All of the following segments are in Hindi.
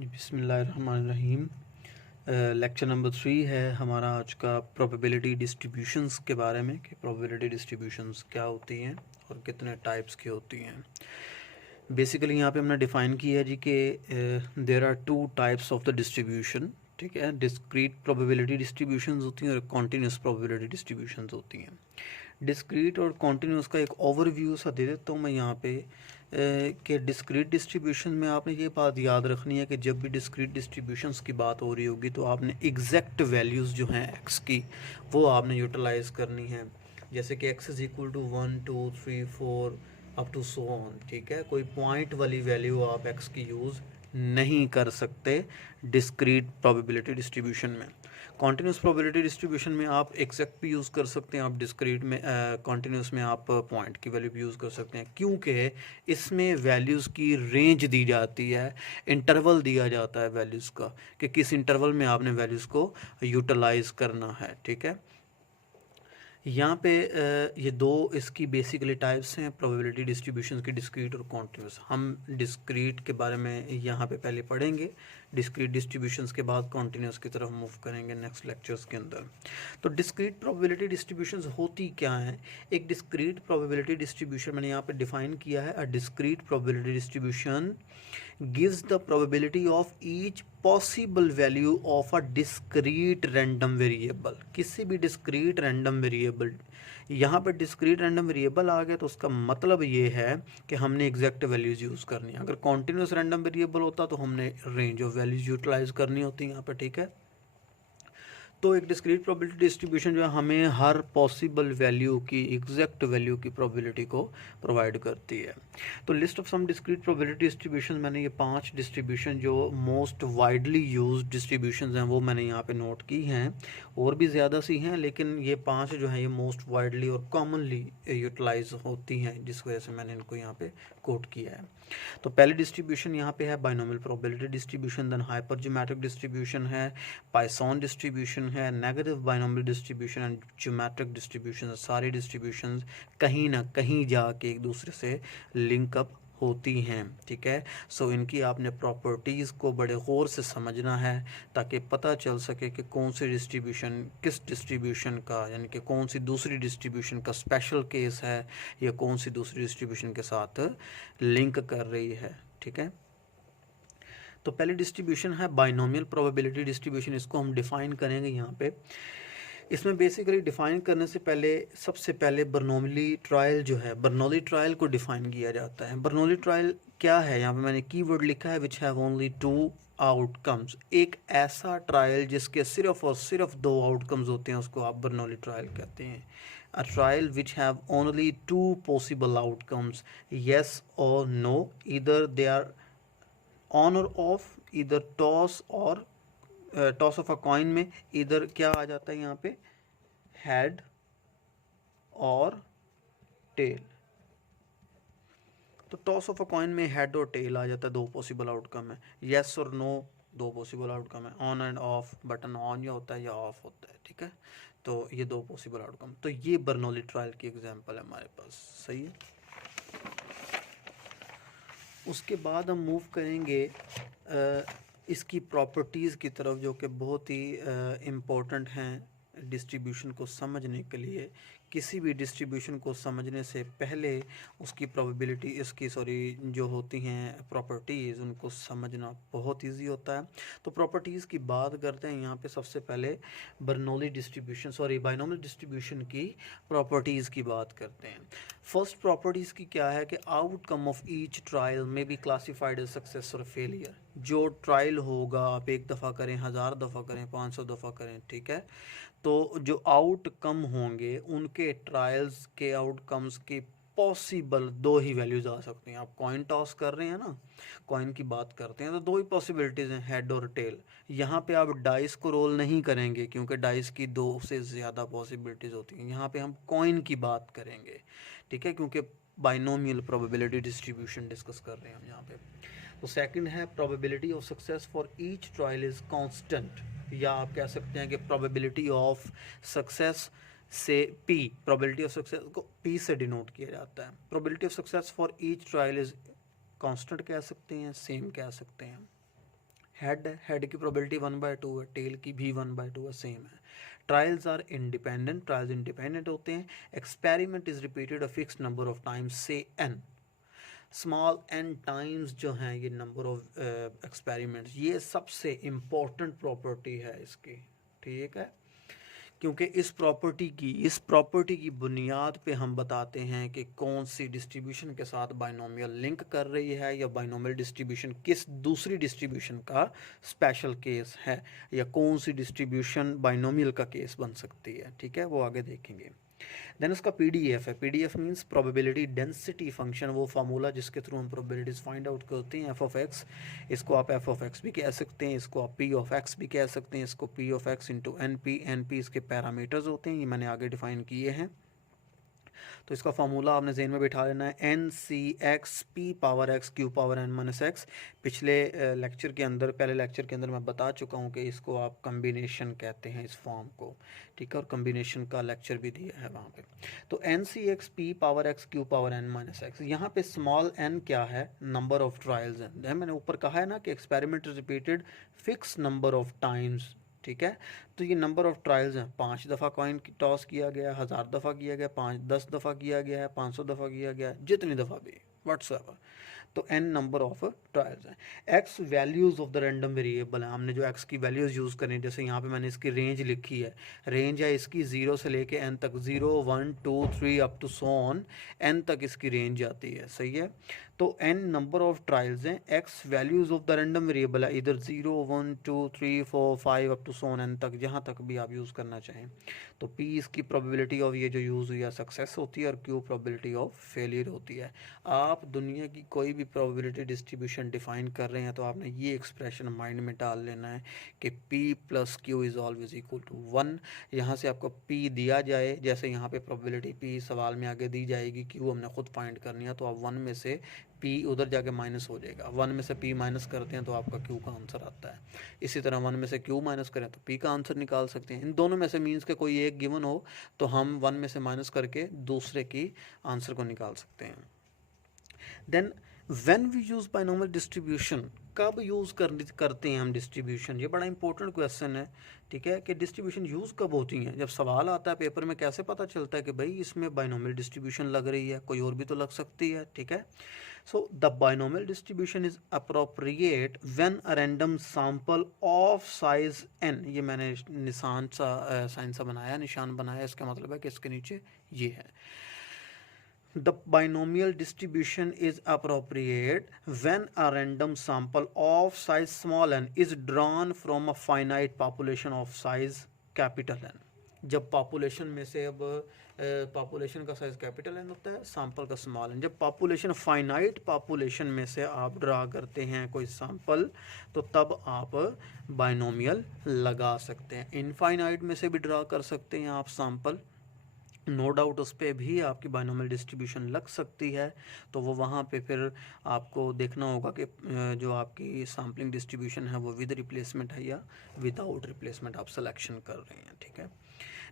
बिस्मिल्लाहिर्रहमानिर्रहीम। लेक्चर नंबर 3 है हमारा आज का प्रोबेबिलिटी डिस्ट्रीब्यूशंस के बारे में कि प्रोबेबिलिटी डिस्ट्रीब्यूशंस क्या होती हैं और कितने टाइप्स की होती हैं। बेसिकली यहाँ पे हमने डिफ़ाइन किया है जी कि there are two types of the distribution. ठीक है, डिस्क्रीट प्रोबेबिलिटी डिस्ट्रीब्यूशंस होती हैं और कॉन्टीन्यूस प्रोबेबिलिटी डिस्ट्रीब्यूशंस होती हैं। डिस्क्रीट और कॉन्टीन्यूस का एक ओवरव्यू सा दे देता हूँ मैं यहाँ पे कि डिस्क्रीट डिस्ट्रीब्यूशन में आपने ये बात याद रखनी है कि जब भी डिस्क्रीट डिस्ट्रीब्यूशंस की बात हो रही होगी तो आपने एग्जैक्ट वैल्यूज़ जो हैं एक्स की वो आपने यूटिलाइज़ करनी है। जैसे कि X is equal to 1 2 3 4 up to so on. ठीक है, कोई पॉइंट वाली वैल्यू आप एक्स की यूज़ नहीं कर सकते डिस्क्रीट प्रोबेबिलिटी डिस्ट्रीब्यूशन में। कॉन्टीन्यूस प्रोबेबिलिटी डिस्ट्रीब्यूशन में आप एग्जैक्ट भी यूज़ कर सकते हैं, आप डिस्क्रीट में कॉन्टीन्यूस में आप पॉइंट की वैल्यू भी यूज़ कर सकते हैं, क्योंकि इसमें वैल्यूज़ की रेंज दी जाती है, इंटरवल दिया जाता है वैल्यूज़ का कि किस इंटरवल में आपने वैल्यूज़ को यूटिलाइज़ करना है। ठीक है, यहाँ पे ये दो इसकी बेसिकली टाइप्स हैं प्रोबेबिलिटी डिस्ट्रीब्यूशन की, डिस्क्रीट और कॉन्टीन्यूस। हम डिस्क्रीट के बारे में यहाँ पे पहले पढ़ेंगे, डिस्क्रीट डिस्ट्रीब्यूशंस के बाद कॉन्टीन्यूस की तरफ मूव करेंगे नेक्स्ट लेक्चर्स के अंदर। तो डिस्क्रीट प्रोबेबिलिटी डिस्ट्रीब्यूशंस होती क्या हैं? एक डिस्क्रीट प्रोबेबिलिटी डिस्ट्रीब्यूशन मैंने यहाँ पे डिफाइन किया है, a discrete probability distribution gives the probability of each possible value of a discrete random variable। किसी भी discrete random variable, यहाँ पर discrete random variable आ गया तो उसका मतलब ये है कि हमने एग्जैक्ट वैल्यूज़ यूज़ करनी है। अगर continuous random variable होता तो हमने रेंज ऑफ वैल्यूज़ यूटिलाइज करनी होती है यहाँ पर। ठीक है, तो एक डिस्क्रीट प्रोबेबिलिटी डिस्ट्रीब्यूशन जो है हमें हर पॉसिबल वैल्यू की एग्जैक्ट वैल्यू की प्रोबेबिलिटी को प्रोवाइड करती है। तो list of some discrete probability distribution, मैंने ये 5 डिस्ट्रीब्यूशन जो मोस्ट वाइडली यूज्ड डिस्ट्रीब्यूशंस हैं वो मैंने यहाँ पे नोट की हैं, और भी ज़्यादा सी हैं लेकिन ये 5 जो हैं ये मोस्ट वाइडली और कॉमनली यूटिलाइज होती हैं, जिस वजह से मैंने इनको यहाँ पे कोट किया है। तो पहली डिस्ट्रीब्यूशन यहाँ पे है binomial probability distribution, then hypergeometric distribution है, पाइथन डिस्ट्रीब्यूशन है, negative binomial distribution and geometric distribution. सारी डिस्ट्रीब्यूशंस कहीं ना कहीं जाके एक दूसरे से लिंकअप होती हैं। ठीक है, सो इनकी आपने प्रॉपर्टीज़ को बड़े गौर से समझना है ताकि पता चल सके कि कौन सी डिस्ट्रीब्यूशन किस डिस्ट्रीब्यूशन का, यानी कि कौन सी दूसरी डिस्ट्रीब्यूशन का स्पेशल केस है या कौन सी दूसरी डिस्ट्रीब्यूशन के साथ लिंक कर रही है। ठीक है, तो पहली डिस्ट्रीब्यूशन है बाइनोमियल प्रोबेबिलिटी डिस्ट्रीब्यूशन, इसको हम डिफाइन करेंगे यहाँ पे। इसमें बेसिकली डिफाइन करने से पहले सबसे पहले बर्नौली ट्रायल जो है, बर्नौली ट्रायल को डिफाइन किया जाता है। बर्नौली ट्रायल क्या है, यहाँ पे मैंने कीवर्ड लिखा है विच हैव ओनली 2 आउटकम्स। एक ऐसा ट्रायल जिसके सिर्फ और सिर्फ 2 आउटकम्स होते हैं उसको आप बर्नौली ट्रायल कहते हैं। A trial which have only 2 possible outcomes, yes और नो, इधर दे आर ऑन और ऑफ, इधर टॉस और टॉस ऑफ अ कॉइन में इधर क्या आ जाता है यहाँ पे, हेड और टेल। तो टॉस ऑफ अ कॉइन में हेड और टेल आ जाता है, 2 पॉसिबल आउटकम है, येस और नो 2 पॉसिबल आउटकम है, on end of, button on या होता है या ऑफ होता है। ठीक है, तो ये 2 पॉसिबल आउटकम, तो ये बर्नौली ट्रायल की एग्जांपल है हमारे पास। सही है, उसके बाद हम मूव करेंगे इसकी प्रॉपर्टीज़ की तरफ जो कि बहुत ही इम्पोर्टेंट हैं डिस्ट्रीब्यूशन को समझने के लिए। किसी भी डिस्ट्रीब्यूशन को समझने से पहले उसकी प्रोबेबिलिटी इसकी जो होती हैं प्रॉपर्टीज़, उनको समझना बहुत इजी होता है। तो प्रॉपर्टीज़ की बात करते हैं यहाँ पे। सबसे पहले बर्नौली डिस्ट्रीब्यूशन बाइनोमियल डिस्ट्रीब्यूशन की प्रॉपर्टीज़ की बात करते हैं। फर्स्ट प्रॉपर्टीज़ की क्या है कि आउटकम ऑफ ईच ट्रायल में बी क्लासिफाइड एज सक्सेस और फेलियर। जो ट्रायल होगा, आप 1 दफ़ा करें, 1000 दफ़ा करें, 500 दफ़ा करें, ठीक है, तो जो आउटकम होंगे उनके ट्रायल्स के आउटकम्स की पॉसिबल 2 ही वैल्यूज़ आ सकती हैं। आप कॉइन टॉस कर रहे हैं ना, कॉइन की बात करते हैं तो 2 ही पॉसिबिलिटीज़ हैं, हेड और टेल। यहाँ पे आप डाइस को रोल नहीं करेंगे क्योंकि डाइस की 2 से ज़्यादा पॉसिबिलिटीज़ होती हैं। यहाँ पे हम कॉइन की बात करेंगे, ठीक है, क्योंकि बाइनोमियल प्रोबेबिलिटी डिस्ट्रीब्यूशन डिस्कस कर रहे हैं हम यहाँ पे। तो सेकंड है probability of success for each trial is constant, या आप कह सकते हैं कि प्रोबेबिलिटी ऑफ सक्सेस से P, प्रोबेबिलिटी ऑफ सक्सेस को P से डिनोट किया जाता है। Probability of success for each trial is constant कह सकते हैं, सेम कह सकते हैं। हेड की प्रोबेबिलिटी 1/2 है, टेल की भी 1/2 है, सेम है। Trials are independent, trials independent होते हैं। Experiment is repeated a fix number of times से n, स्मॉल n टाइम्स जो हैं ये नंबर ऑफ एक्सपेरिमेंट्स, ये सबसे इम्पोर्टेंट प्रॉपर्टी है इसकी, ठीक है। क्योंकि इस प्रॉपर्टी की बुनियाद पे हम बताते हैं कि कौन सी डिस्ट्रीब्यूशन के साथ बाइनोमियल लिंक कर रही है, या बाइनोमियल डिस्ट्रीब्यूशन किस दूसरी डिस्ट्रीब्यूशन का स्पेशल केस है, या कौन सी डिस्ट्रीब्यूशन बाइनोमियल का केस बन सकती है, ठीक है, वो आगे देखेंगे। देन उसका पीडीएफ है, PDF means probability density function, वो फार्मूला जिसके थ्रू हम प्रोबेबिलिटीज फाइंड आउट करते हैं, एफ ऑफ एक्स। इसको आप एफ ऑफ एक्स भी कह सकते हैं, इसको आप पी ऑफ एक्स भी कह सकते हैं, इसको P of X into N P इसके पैरामीटर्स होते हैं, ये मैंने आगे डिफाइन किए हैं। तो इसका फार्मूला आपने ज़हन में बिठा लेना है, N C X P power X Q power N minus X. पिछले लेक्चर के अंदर, पहले लेक्चर के अंदर मैं बता चुका हूँ कि इसको आप कम्बिनेशन कहते हैं इस फॉर्म को, ठीक है, और कम्बिनेशन का लेक्चर भी दिया है वहाँ पे। तो N C X P power X Q power N minus X, यहाँ पे स्मॉल एन क्या है, नंबर ऑफ ट्रायल्स है। मैंने ऊपर कहा है ना कि experiment repeated fix number of times, ठीक है। तो ये नंबर ऑफ ट्रायल्स हैं, 5 दफ़ा कॉइन टॉस किया गया, 1000 दफ़ा किया गया, 10 दफ़ा किया गया है, 500 दफ़ा किया गया है, जितनी दफ़ा भी व्हाट्सएवर। तो n नंबर ऑफ ट्रायल्स हैं। x values of the random variable है, हमने जो x की वैल्यूज़ यूज़ करें, जैसे यहाँ पे मैंने इसकी रेंज लिखी है, रेंज है इसकी 0 से लेके n तक, 0 1 2 3 up to so on n तक इसकी रेंज आती है, सही है। तो n नंबर ऑफ ट्रायल्स हैं, x values of the random variable है, इधर 0 1 2 3 4 5 up to so on n तक, जहाँ तक भी आप यूज़ करना चाहें। तो p इसकी प्रोबेबिलिटी ऑफ ये जो यूज़ हुई है सक्सेस होती है, और q प्रोबेबिलिटी ऑफ फेलियर होती है। आप दुनिया की कोई भी प्रोबेबिलिटी डिस्ट्रीब्यूशन डिफाइन कर रहे हैं तो आपने ये एक्सप्रेशन माइंड में डाल लेना है कि p plus Q is always equal to 1। यहाँ से आपको p दिया जाए, जैसे यहाँ पे प्रोबेबिलिटी p सवाल में आगे दी जाएगी, q हमने खुद फाइंड करनी है, तो आप 1 में से p उधर जाके माइनस हो जाएगा, 1 में से p माइनस करते हैं तो आपका q का आंसर आता है। इसी तरह 1 में से q माइनस करें तो p का आंसर निकाल सकते हैं। इन दोनों में से मीन्स के कोई एक गिवन हो तो हम 1 में से माइनस करके दूसरे की आंसर को निकाल सकते हैं। Then when we use binomial distribution, कब यूज़ करते हैं हम डिस्ट्रीब्यूशन, ये बड़ा इंपॉर्टेंट क्वेश्चन है, ठीक है, कि डिस्ट्रीब्यूशन यूज़ कब होती हैं। जब सवाल आता है पेपर में कैसे पता चलता है कि भाई इसमें बाइनोमियल डिस्ट्रीब्यूशन लग रही है, कोई और भी तो लग सकती है, ठीक है। So the binomial distribution is appropriate when a random sample of size n, ये मैंने निशान सा साइन सा बनाया, निशान बनाया, इसका मतलब है कि इसके नीचे ये है। The binomial distribution is appropriate when a random sample of size small n is drawn from a finite population of size capital N। जब पॉपुलेशन में से, अब पॉपुलेशन का साइज कैपिटल एन होता है, सैंपल का स्मॉल एन, जब पॉपुलेशन फाइनाइट पॉपुलेशन में से आप ड्रा करते हैं कोई सैंपल, तो तब आप बाइनोमियल लगा सकते हैं। इनफाइनाइट में से भी ड्रा कर सकते हैं आप सैंपल, नो डाउट उस पर भी आपकी बाइनोमियल डिस्ट्रीब्यूशन लग सकती है। तो वो वहाँ पे फिर आपको देखना होगा कि जो आपकी सैम्पलिंग डिस्ट्रीब्यूशन है वो विद रिप्लेसमेंट है या विदाउट रिप्लेसमेंट आप सिलेक्शन कर रहे हैं, ठीक है।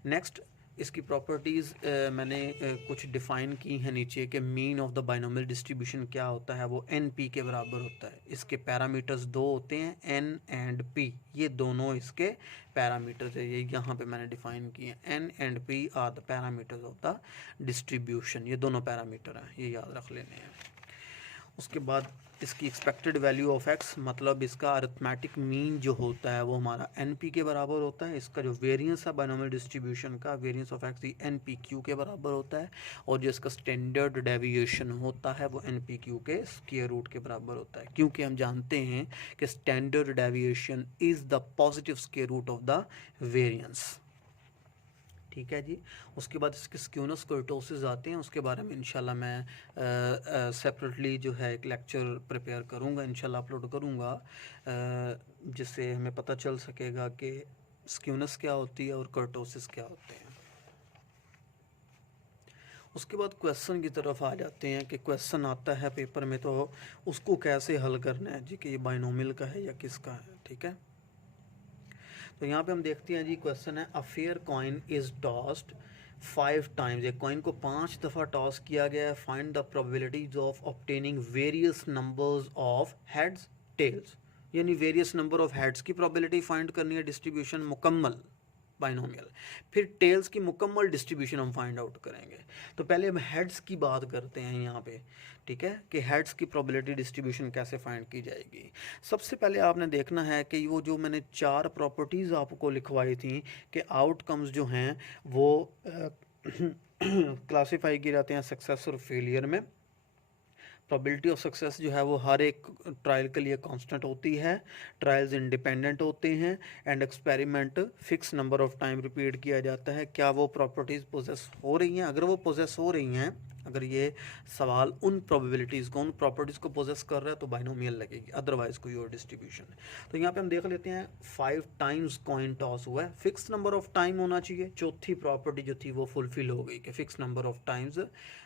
नेक्स्ट इसकी प्रॉपर्टीज़ मैंने कुछ डिफ़ाइन की हैं नीचे, कि mean of the binomial distribution क्या होता है, वो एन पी के बराबर होता है। इसके पैरामीटर्स दो होते हैं, एन एंड पी, ये दोनों इसके पैरामीटर्स है, ये यहाँ पे मैंने डिफ़ाइन किए हैं। N and P are the parameters of the distribution, ये दोनों पैरामीटर हैं, ये याद रख लेने हैं। उसके बाद इसकी एक्सपेक्टेड वैल्यू ऑफ एक्स, मतलब इसका अरिथमेटिक मीन जो होता है वो हमारा एन पी के बराबर होता है। इसका जो वेरिएंस है बाइनोमियल डिस्ट्रीब्यूशन का, variance of X N P Q के बराबर होता है, और जो इसका स्टैंडर्ड डेविएशन होता है वो एन पी क्यू के स्क्वायर रूट के बराबर होता है, क्योंकि हम जानते हैं कि standard deviation is the positive square root of the variance, ठीक है जी। उसके बाद इसके स्क्यूनस कर्टोसिस आते हैं, उसके बारे में इंशाल्लाह मैं सेपरेटली जो है एक लेक्चर प्रिपेयर करूँगा, इंशाल्लाह अपलोड करूँगा, जिससे हमें पता चल सकेगा कि स्क्यूनस क्या होती है और कर्टोसिस क्या होते हैं। उसके बाद क्वेश्चन की तरफ आ जाते हैं कि क्वेश्चन आता है पेपर में तो उसको कैसे हल करना है जी, कि ये बाइनोमियल का है या किसका है, ठीक है। तो यहाँ पे हम देखते हैं जी, क्वेश्चन है, a fair coin is tossed 5 times, एक कॉइन को 5 दफ़ा टॉस किया गया है, find the probabilities of obtaining various numbers of heads tails. यानी वेरियस नंबर ऑफ हेड्स की प्रोबेबिलिटी फाइंड करनी है, डिस्ट्रीब्यूशन मुकम्मल बाइनोमियल। फिर टेल्स की मुकम्मल डिस्ट्रीब्यूशन हम फाइंड आउट करेंगे। तो पहले हम हेड्स की बात करते हैं यहाँ पे, ठीक है, कि हेड्स की प्रोबेबिलिटी डिस्ट्रीब्यूशन कैसे फाइंड की जाएगी। सबसे पहले आपने देखना है कि वो जो मैंने 4 प्रॉपर्टीज़ आपको लिखवाई थी कि आउटकम्स जो हैं वो क्लासीफाई किए जाते हैं सक्सेस और फेलियर में। प्रोबेबिलिटी ऑफ सक्सेस जो है वो हर एक ट्रायल के लिए कांस्टेंट होती है, ट्रायल्स इंडिपेंडेंट होते हैं and experiment fix number of time repeat किया जाता है। क्या वो प्रॉपर्टीज़ पोजेस हो रही हैं? अगर वो पोजेस हो रही हैं, अगर ये सवाल उन प्रोबेबिलिटीज़ को, उन प्रॉपर्टीज़ को पोजेस कर रहा है तो बाइनोमियल लगेगी, अदरवाइज कोई और डिस्ट्रीब्यूशन है। तो यहाँ पे हम देख लेते हैं 5 टाइम्स कॉइन टॉस हुआ है, फिक्स नंबर ऑफ टाइम होना चाहिए। चौथी प्रॉपर्टी जो थी वो फुलफिल हो गई कि फिक्स नंबर ऑफ टाइम्स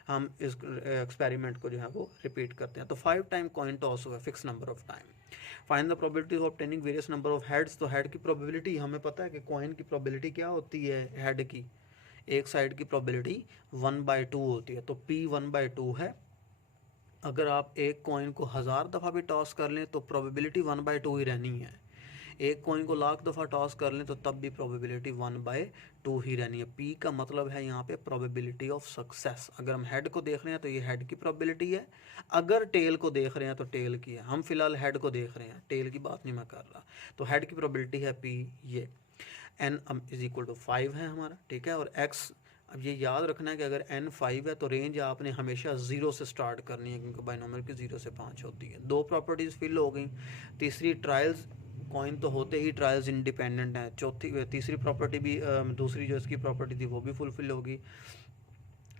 हम इस एक्सपेरिमेंट को जो है वो रिपीट करते हैं। तो 5 टाइम कॉइन टॉस हुआ है, fix number of time. Find the probability of obtaining various number of heads. तो हेड की प्रोबेबिलिटी हमें पता है कि कॉइन की प्रोबेबिलिटी क्या होती है, हेड की एक साइड की प्रोबेबिलिटी 1/2 होती है। तो P 1/2 है। अगर आप एक कॉइन को 1000 दफ़ा भी टॉस कर लें तो प्रोबेबिलिटी 1/2 ही रहनी है। एक कॉइन को लाख दफ़ा टॉस कर लें तो तब भी प्रोबेबिलिटी 1/2 ही रहनी है। P का मतलब है यहाँ पे प्रोबेबिलिटी ऑफ सक्सेस। अगर हम हेड को देख रहे हैं तो ये हेड की प्रोबेबिलिटी है, अगर टेल को देख रहे हैं तो टेल की है। हम फिलहाल हेड को देख रहे हैं, टेल की बात नहीं मैं कर रहा। तो हेड की प्रोबेबिलिटी है P, ये n इज इक्वल टू 5 है हमारा, ठीक है। और x, अब ये याद रखना है कि अगर n 5 है तो रेंज आपने हमेशा 0 से स्टार्ट करनी है, क्योंकि बाइनोमियल की 0 से 5 होती है। 2 प्रॉपर्टीज़ फिल हो गई। तीसरी, ट्रायल्स कॉइन तो होते ही ट्रायल्स इंडिपेंडेंट हैं। तीसरी प्रॉपर्टी भी दूसरी जो इसकी प्रॉपर्टी थी वो भी फुलफिल होगी।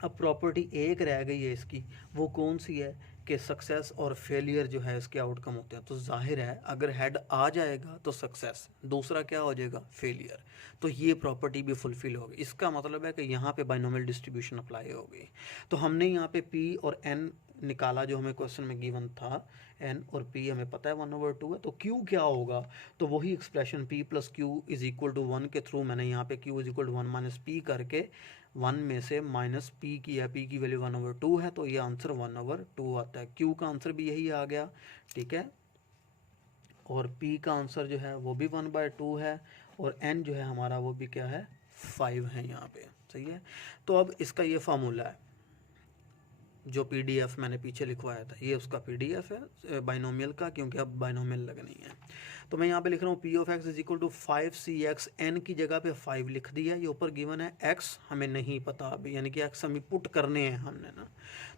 अब प्रॉपर्टी एक रह गई है इसकी, वो कौन सी है कि सक्सेस और फेलियर जो है इसके आउटकम होते हैं। तो जाहिर है अगर हेड आ जाएगा तो सक्सेस, दूसरा क्या हो जाएगा, फेलियर। तो ये प्रॉपर्टी भी फुलफिल होगी। इसका मतलब है कि यहाँ पे बाइनोमियल डिस्ट्रीब्यूशन अप्लाई होगी। तो हमने यहाँ पे P और N निकाला जो हमें क्वेश्चन में गिवन था, N और P हमें पता है 1/2 है। तो Q क्या होगा, तो वही एक्सप्रेशन P + Q = 1 के थ्रू मैंने यहाँ पे Q = 1 - P करके 1 में से -P किया। P की वैल्यू 1/2 है, तो ये आंसर 1/2 आता है। Q का आंसर भी यही आ गया, ठीक है। और P का आंसर जो है वो भी 1/2 है, और N जो है हमारा वो भी क्या है, 5 है यहाँ पे, सही है। तो अब इसका ये फार्मूला है जो PDF मैंने पीछे लिखवाया था, ये उसका PDF है बाइनोमियल का, क्योंकि अब बाइनोमियल लगनी है। तो मैं यहाँ पे लिख रहा हूँ P of x = 5cx, n की जगह पे 5 लिख दिया। ये ऊपर गिवन है, x हमें नहीं पता अभी, यानी कि x हमें पुट करने हैं हमने ना।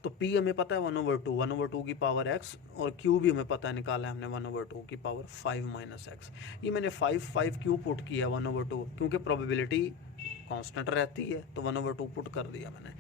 तो P हमें पता है 1/2 की पावर x, और Q भी हमें पता है, निकाला है हमने 1/2 की पावर 5 - x। ये मैंने 5 क्यों पुट किया 1/2, क्योंकि प्रोबेबिलिटी कांस्टेंट रहती है, तो 1/2 पुट कर दिया मैंने।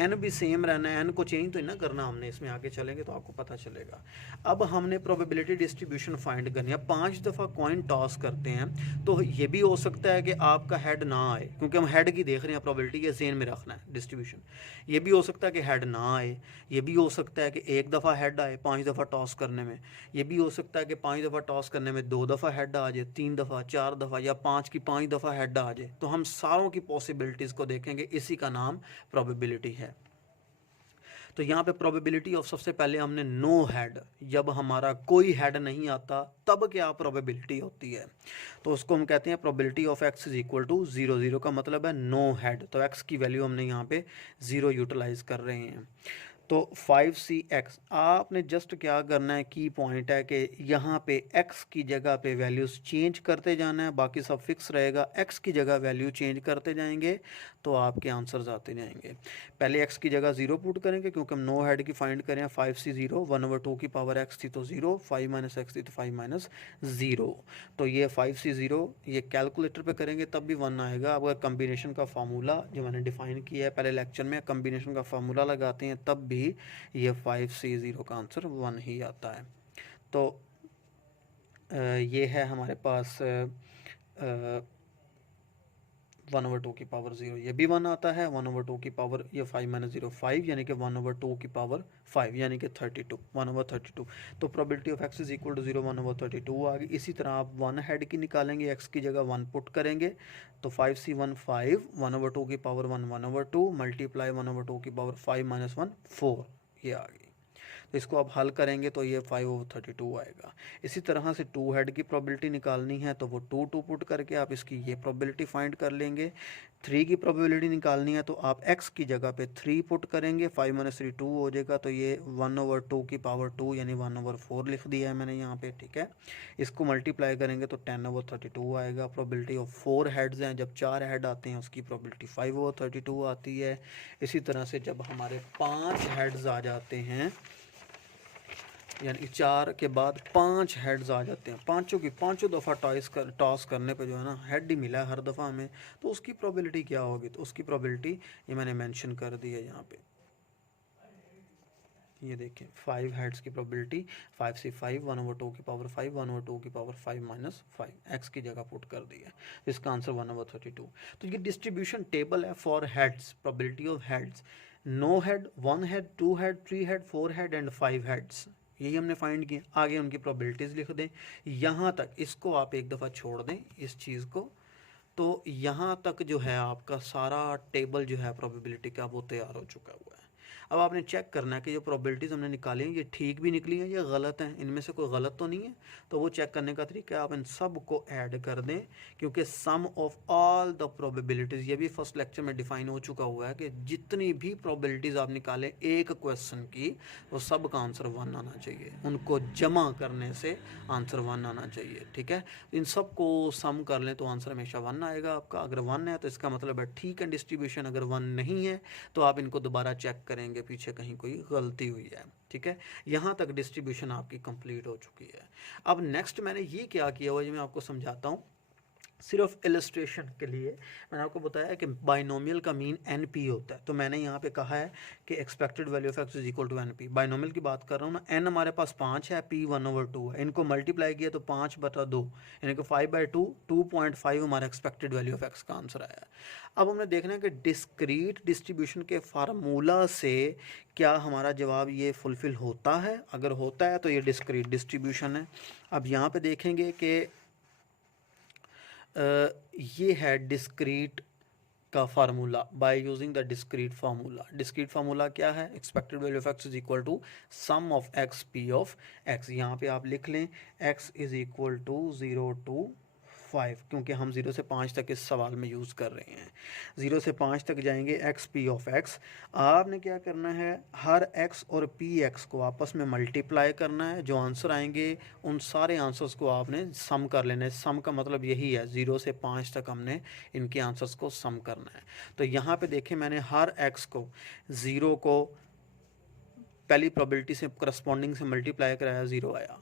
n भी सेम रहना है, n को चेंज तो नहीं करना हमने, इसमें आगे चलेंगे तो आपको पता चलेगा। अब हमने प्रोबेबिलिटी डिस्ट्रीब्यूशन फाइंड करनी है। 5 दफ़ा कॉइन टॉस करते हैं तो ये भी हो सकता है कि आपका हेड ना आए, क्योंकि हम हेड की देख रहे हैं प्रोबेबिलिटी, ये ज़हन में रखना है डिस्ट्रीब्यूशन। ये भी हो सकता है कि हेड ना आए, ये भी हो सकता है कि एक दफ़ा हेड आए 5 दफ़ा टॉस करने में, ये भी हो सकता है कि 5 दफ़ा टॉस करने में 2 दफ़ा हेड आ जाए, 3 दफ़ा, 4 दफ़ा, या 5 की 5 दफ़ा हेड आ जाए। तो हम सारों की पॉसिबिलिटीज़ को देखेंगे, इसी का नाम प्रोबेबिलिटी है। तो यहाँ पे प्रोबेबिलिटी ऑफ, सबसे पहले हमने नो हेड, जब हमारा कोई हेड नहीं आता तब क्या प्रोबेबिलिटी होती है, तो उसको हम कहते हैं प्रोबेबिलिटी ऑफ x = 0। 0 का मतलब है नो हेड, तो x की वैल्यू हमने यहाँ पे 0 यूटिलाइज कर रहे हैं। तो 5cx, आपने जस्ट क्या करना है, की पॉइंट है कि यहाँ पे x की जगह पे वैल्यूज़ चेंज करते जाना है, बाकी सब फिक्स रहेगा। x की जगह वैल्यू चेंज करते जाएंगे तो आपके आंसर्स आते जाएंगे। पहले x की जगह 0 पुट करेंगे, क्योंकि हम नो हेड की फाइंड करें। 5c 0, 1/2 की पावर x थी तो 0, 5 - x थी तो 5 - 0। तो ये 5c 0 ये कैलकुलेटर पे करेंगे तब भी 1 आएगा। अब अगर कम्बिनेशन का फार्मूला जो मैंने डिफाइन किया है पहले लेक्चर में, कम्बिनेशन का फार्मूला लगाते हैं तब भी ये 5c 0 का आंसर 1 ही आता है। तो ये है हमारे पास 1/2 की पावर 0, ये भी 1 आता है। 1/2 की पावर ये 5 - 0 5, यानी कि 1/2 की पावर 5, यानी कि 32, 1/32। तो प्रोबेबिलिटी ऑफ x = 0 1/32 आ गई। इसी तरह आप 1 हेड की निकालेंगे, x की जगह 1 पुट करेंगे तो 5c 1 5, 1/2 की पावर 1 1/2 मल्टीप्लाई 1/2 की पावर 5 - 1 4, ये आ गई। तो इसको आप हल करेंगे तो ये 5/32 आएगा। इसी तरह से 2 हेड की प्रोबेबिलिटी निकालनी है तो वो 2 पुट करके आप इसकी ये प्रोबेबिलिटी फाइंड कर लेंगे। 3 की प्रोबेबिलिटी निकालनी है तो आप x की जगह पे 3 पुट करेंगे, 5 - 3 2 हो जाएगा, तो ये 1/2 की पावर 2 यानी 1/4 लिख दिया है मैंने यहाँ पे, ठीक है। इसको मल्टीप्लाई करेंगे तो 10/32 आएगा। प्रोबेबिलिटी ऑफ 4 हेड्स हैं, जब 4 हेड आते हैं उसकी प्रोबेबिलिटी 5/32 आती है। इसी तरह से जब हमारे 5 हेड्स आ जाते हैं, यानी 4 के बाद 5 हेड्स आ जाते हैं, पांचों की पांचों दफ़ा टॉस करने पे जो है ना हेड ही मिला है हर दफ़ा हमें, तो उसकी प्रोबेबिलिटी क्या होगी? तो उसकी प्रोबेबिलिटी ये मैंने मेंशन कर दी है यहाँ पे, ये देखें 5 हेड्स की प्रोबेबिलिटी 5 से 5 1/2 की पावर 5 1/2 की पावर 5 - 5 एक्स की जगह पुट कर दी है। इसका आंसर 1/32। तो ये डिस्ट्रीब्यूशन टेबल है for heads, probability of heads. No head, 1 head, 2 head, 3 head, 4 head and 5 heads, यही हमने फाइंड किया। आगे उनकी प्रोबेबिलिटीज़ लिख दें। यहाँ तक इसको आप एक दफ़ा छोड़ दें इस चीज़ को, तो यहाँ तक जो है आपका सारा टेबल जो है प्रोबेबिलिटी का वो तैयार हो चुका हुआ है। अब आपने चेक करना है कि जो प्रोबेबिलिटीज़ हमने निकाली हैं ये ठीक भी निकली हैं या गलत हैं, इनमें से कोई गलत तो नहीं है। तो वो चेक करने का तरीका है आप इन सब को ऐड कर दें, क्योंकि सम ऑफ ऑल द प्रोबेबिलिटीज़, ये भी फर्स्ट लेक्चर में डिफाइन हो चुका हुआ है कि जितनी भी प्रोबेबिलिटीज़ आप निकालें एक क्वेश्चन की, वो सब का आंसर 1 आना चाहिए। उनको जमा करने से आंसर 1 आना चाहिए, ठीक है। इन सब को सम कर लें तो आंसर हमेशा 1 आएगा आपका। अगर 1 है तो इसका मतलब है ठीक है डिस्ट्रीब्यूशन, अगर 1 नहीं है तो आप इनको दोबारा चेक करेंगे, पीछे कहीं कोई गलती हुई है, ठीक है। यहाँ तक डिस्ट्रीब्यूशन आपकी कंप्लीट हो चुकी है। अब नेक्स्ट मैंने ये क्या किया हुआ है, मैं आपको समझाता हूँ। सिर्फ इलस्ट्रेशन के लिए मैंने आपको बताया कि बाइनोमियल का मीन NP होता है, तो मैंने यहाँ पे कहा है कि expected value of x is equal to NP। Binomial की बात कर रहा हूँ ना, n हमारे पास 5 है, p 1/2 है, इनको मल्टीप्लाई किया तो 5/2 यानी कि 5/2 2.5 हमारा एक्सपेक्टेड वैल्यू ऑफ x का आंसर आया है। अब हमने देखना है कि डिस्क्रीट डिस्ट्रीब्यूशन के फार्मूला से क्या हमारा जवाब ये फुलफिल होता है। अगर होता है तो ये डिस्क्रीट डिस्ट्रीब्यूशन है। अब यहाँ पे देखेंगे कि ये है डिस्क्रीट का formula, by using the discrete formula. Discrete formula क्या है? Expected value of x is equal to sum of x p of x। यहाँ पे आप लिख लें x is equal to 0 to 5, क्योंकि हम 0 से 5 तक इस सवाल में यूज़ कर रहे हैं। 0 से 5 तक जाएंगे x p ऑफ x। आपने क्या करना है, हर x और px को आपस में मल्टीप्लाई करना है। जो आंसर आएंगे उन सारे आंसर्स को आपने सम कर लेना है। सम का मतलब यही है, 0 से 5 तक हमने इनके आंसर्स को सम करना है। तो यहाँ पे देखें मैंने हर x को 0 को पहली प्रोबेबिलिटी से करस्पॉन्डिंग से मल्टीप्लाई कराया, 0 आया।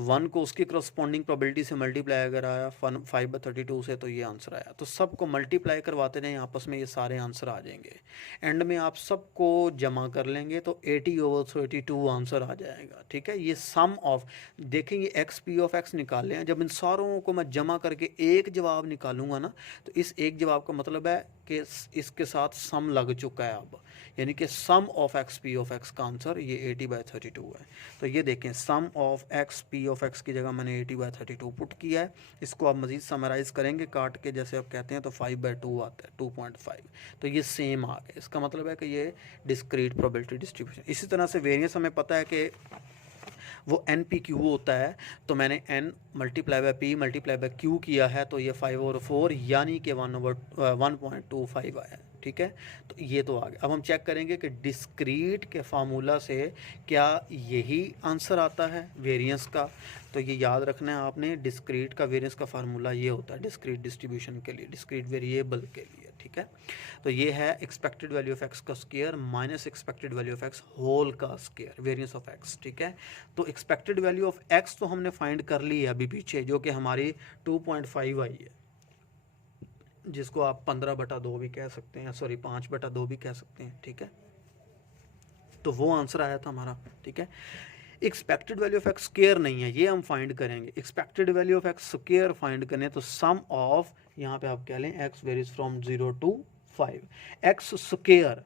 1 को उसकी करस्पॉन्डिंग प्रोबेबिलिटी से मल्टीप्लाई कराया 5/32 से, तो ये आंसर आया। तो सबको मल्टीप्लाई करवाते रहें आपस में, ये सारे आंसर आ जाएंगे। एंड में आप सबको जमा कर लेंगे तो 80/32 आंसर आ जाएगा, ठीक है। ये सम ऑफ, देखेंगे एक्स पी ऑफ एक्स निकाले हैं, जब इन सारों को मैं जमा करके एक जवाब निकालूंगा ना, तो इस एक जवाब का मतलब है कि इसके साथ सम लग चुका है अब, यानी कि sum of x p of x का आंसर ये 80/32 है। तो ये देखें sum of x p of x की जगह मैंने 80/32 पुट किया है। इसको आप मज़ीद समराइज करेंगे काट के, जैसे आप कहते हैं, तो 5/2 आता है, 2.5। तो ये सेम आ गया, इसका मतलब है कि ये डिस्क्रीट प्रोबेबिलिटी डिस्ट्रीब्यूशन। इसी तरह से वेरिएंस हमें पता है कि वो NPQ होता है, तो मैंने n multiply by p multiply by q किया है, तो ये 5/4 यानी कि 1/1.25 आया, ठीक है। तो ये तो आ गया। अब हम चेक करेंगे कि डिस्क्रीट के फार्मूला से क्या यही आंसर आता है वेरिएंस का। तो ये याद रखना है आपने, डिस्क्रीट का वेरिएंस का फार्मूला ये होता है डिस्क्रीट डिस्ट्रीब्यूशन के लिए, डिस्क्रीट वेरिएबल के लिए, ठीक है। तो ये है एक्सपेक्टेड वैल्यू ऑफ एक्स का square minus expected value of X whole का स्क्वायर, वेरिएंस ऑफ एक्स, ठीक है। तो एक्सपेक्टेड वैल्यू ऑफ एक्स तो हमने फाइंड कर ली है अभी पीछे, जो कि हमारी 2.5 आई है, जिसको आप 15/2 भी कह सकते हैं, सॉरी 5/2 भी कह सकते हैं, ठीक है। तो वो आंसर आया था हमारा, ठीक है। Expected value of x square नहीं है, ये हम फाइंड करेंगे। Expected value of x square find करने तो सम ऑफ, यहाँ पे आप कह लें x varies from 0 to 5, x square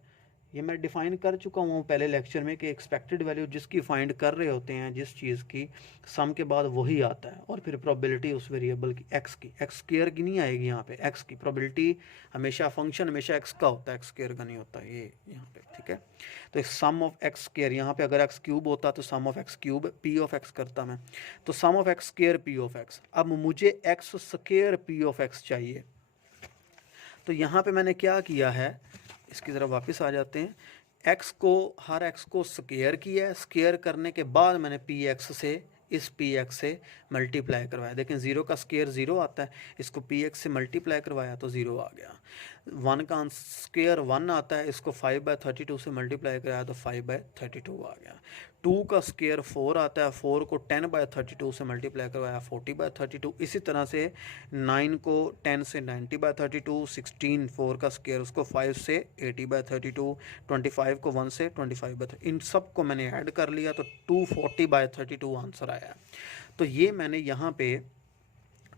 ये मैं डिफ़ाइन कर चुका हूँ पहले लेक्चर में कि एक्सपेक्टेड वैल्यू जिसकी फाइंड कर रहे होते हैं जिस चीज़ की, सम के बाद वही आता है और फिर प्रोबेबिलिटी उस वेरिएबल की एक्स स्क्वायर की नहीं आएगी यहाँ पे, एक्स की प्रोबेबिलिटी हमेशा फंक्शन हमेशा एक्स का होता है, एक्स स्क्वायर का नहीं होता ये यहाँ पे, ठीक है। तो सम ऑफ एक्स स्क्वायर, यहाँ पे अगर एक्स क्यूब होता तो sum of x cube p of x करता मैं, तो sum of x square p of x. अब मुझे x square p of x चाहिए, तो यहाँ पे मैंने क्या किया है, इसकी तरफ वापस आ जाते हैं। हर एक्स को स्क्वायर किया है, स्क्वायर करने के बाद मैंने पी एक्स से इस पी एक्स से मल्टीप्लाई करवाया। देखें जीरो का स्क्वायर जीरो आता है, इसको पी एक्स से मल्टीप्लाई करवाया तो जीरो आ गया। वन का स्क्वायर वन आता है, इसको 5/32 से मल्टीप्लाई कराया तो 5/32 आ गया। टू का स्क्वायर फोर आता है, फोर को 10/32 से मल्टीप्लाई करवाया 40/32। इसी तरह से 9 को 10 से 90/32, 16 4 का स्क्वायर उसको 5 से 80/32, 25 को 1 से 25/32, इन सब को मैंने ऐड कर लिया तो 240/32 आंसर आया। तो ये मैंने यहाँ पे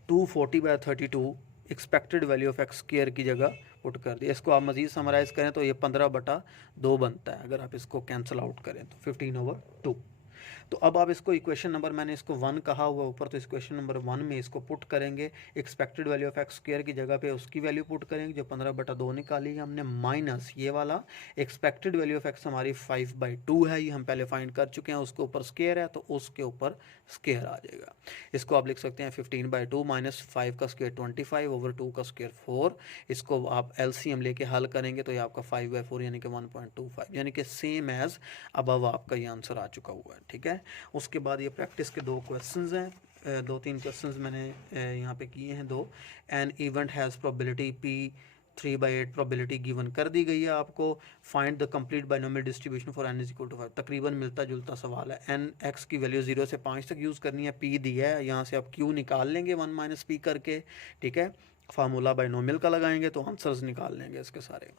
240/32 expected value of x square की जगह पुट कर दिया। इसको आप मज़ीद समराइज़ करें तो ये 15/2 बनता है, अगर आप इसको कैंसिल आउट करें तो 15/2। तो अब आप इसको इक्वेशन नंबर, मैंने इसको 1 कहा हुआ ऊपर, तो इक्वेशन नंबर 1 में इसको पुट करेंगे, expected value of x square की जगह पे उसकी वैल्यू पुट करेंगे जो 15/2 निकाली है हमने, माइनस ये वाला एक्सपेक्टेड वैल्यू ऑफ एक्स हमारी 5/2 है, ये हम पहले फाइंड कर चुके हैं, उसके ऊपर स्क्वायर है तो उसके ऊपर स्क्वायर आ जाएगा। इसको आप लिख सकते हैं 15/2 माइनस 5 का स्क्वायर 25 ओवर 2 का स्क्वायर 4। इसको आप एलसीएम लेके हल करेंगे तो ये आपका 5/4 यानी कि 1.25, यानी कि सेम एज अबव आपका ये आंसर आ चुका हुआ है, ठीक है। उसके बाद ये प्रैक्टिस के 2 क्वेश्चंस हैं, 2-3 क्वेश्चंस मैंने यहाँ पे किए हैं दो। An event has probability P 3/8 probability given कर दी गई है आपको। Find the complete binomial distribution for n = 5। तकरीबन मिलता जुलता सवाल है। एन एक्स की वैल्यू 0 से 5 तक यूज़ करनी है, पी दिया है, यहाँ से आप क्यू निकाल लेंगे 1 - p करके, ठीक है। फार्मूला बाइनोमियल का लगाएंगे तो आंसर्स निकाल लेंगे इसके सारे।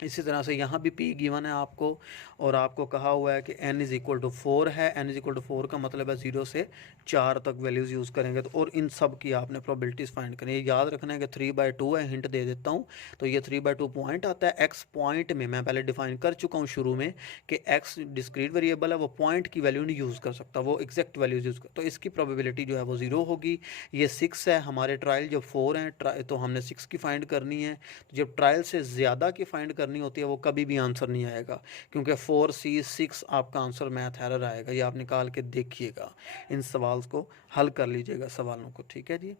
इसी तरह से यहाँ भी p गिवन है आपको और आपको कहा हुआ है कि n = 4 है। n = 4 का मतलब है 0 से 4 तक वैल्यूज़ यूज़ करेंगे तो, और इन सब की आपने प्रोबेबिलिटीज़ फाइंड करनी है। याद रखना है कि 3/2 है, हिंट दे देता हूँ, तो ये 3/2 पॉइंट आता है। x पॉइंट में मैं पहले डिफाइन कर चुका हूँ शुरू में कि x डिस्क्रीट वेरिएबल है, वो पॉइंट की वैल्यू नहीं यूज़ कर सकता, वो एग्जैक्ट वैल्यूज़ यूज़ कर, तो इसकी प्रोबेबिलिटी जो है वो 0 होगी। ये 6 है, हमारे ट्रायल जब 4 हैं तो हमने 6 की फाइंड करनी है। तो जब ट्रायल से ज़्यादा की फाइंड करनी होती है वो कभी भी आंसर नहीं आएगा, क्योंकि 4C6 आपका आंसर मैथ एरर आएगा। ये आप निकाल के देखिएगा, इन सवाल को हल कर लीजिएगा सवालों को, ठीक है जी।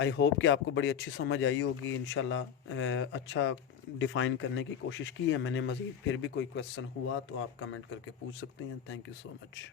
आई होप कि आपको बड़ी अच्छी समझ आई होगी इंशाल्लाह। अच्छा डिफ़ाइन करने की कोशिश की है मैंने। मज़ीद फिर भी कोई क्वेश्चन हुआ तो आप कमेंट करके पूछ सकते हैं। Thank you so much.